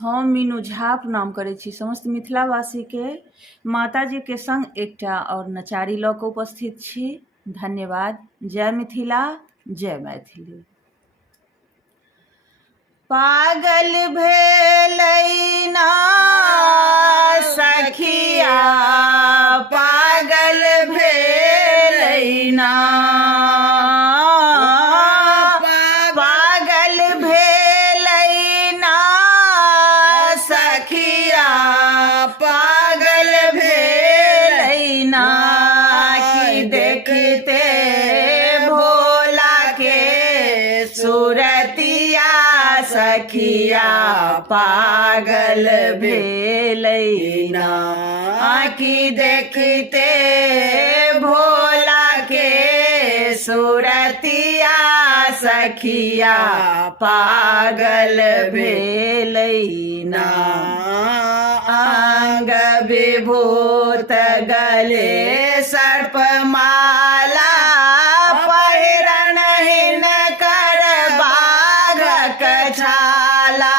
हम मीनू झा प्रणाम करै छी। समस्त मिथिलावासी के माताजी के संग एकटा और नचारी लऽ कऽ उपस्थित छी। धन्यवाद। जय मिथिला, जय मैथिली। पागल भेलै ना सखिया, पागल भेलै ना, पागल भेलै ना सखिया, पागल भेलै ना, कि देखते भोला के सूरतिया सखिया, पागल भेलै ना, कि देखते भोला के सूरतिया सखिया, पागल भेलै ना। अंग विभूत गले सर्प माला, पहिरन हिनकर बाघक छाला।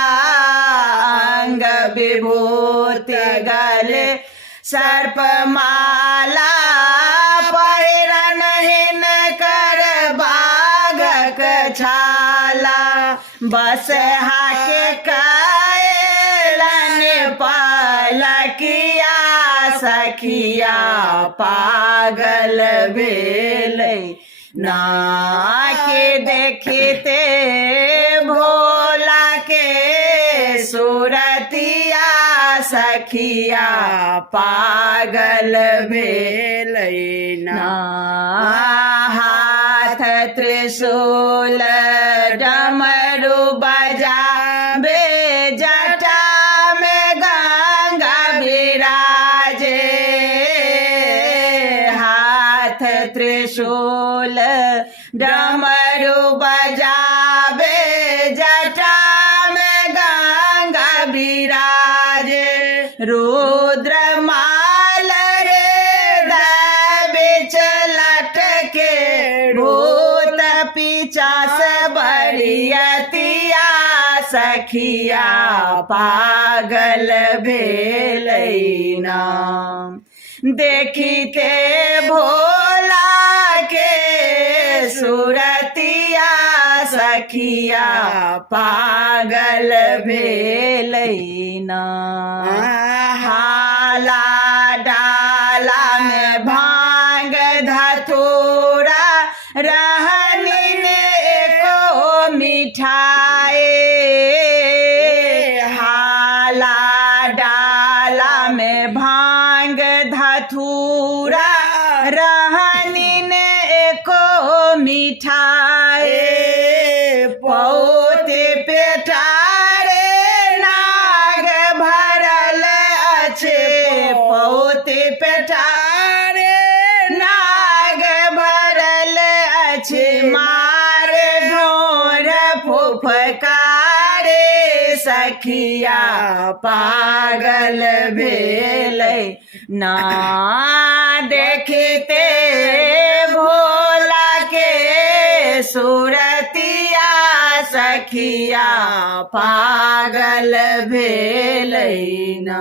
अंग विभूत गले सर्प माला, पहिरन हिनकर बाघक छाला। बसहा के कैलन पलकिया सखिया, पागल भेलै ना, के देखते भोला के सूरतिया सखिया, पागल भेलै ना। हाथ त्रिशूल डमरू बजाबे, जटा में गंगा विराजे। हाथ त्रिशूल डमरू बजाबे, जटा में गंगा विराजे। रुद्र माल हृदय बिच लटके, भूत पिशाच बरियतिया सखिया, पागल भेलै ना। देखते भोला के सूरतिया सखिया, पागल भेलै ना। हाला डाला में भांग धतूरा, रहनी में एको मिठाई। हाला डाला में भांग धतूरा, रहनी ने एको मिठाई। पौत पेटारे नाग भरल अछि, पौत पेटारे नाग भरल अछि। मार ढोर फुफकारे सखिया, पागल भेलै ना। देखते भोला के सूरतिया सखिया, पागल भेलै ना।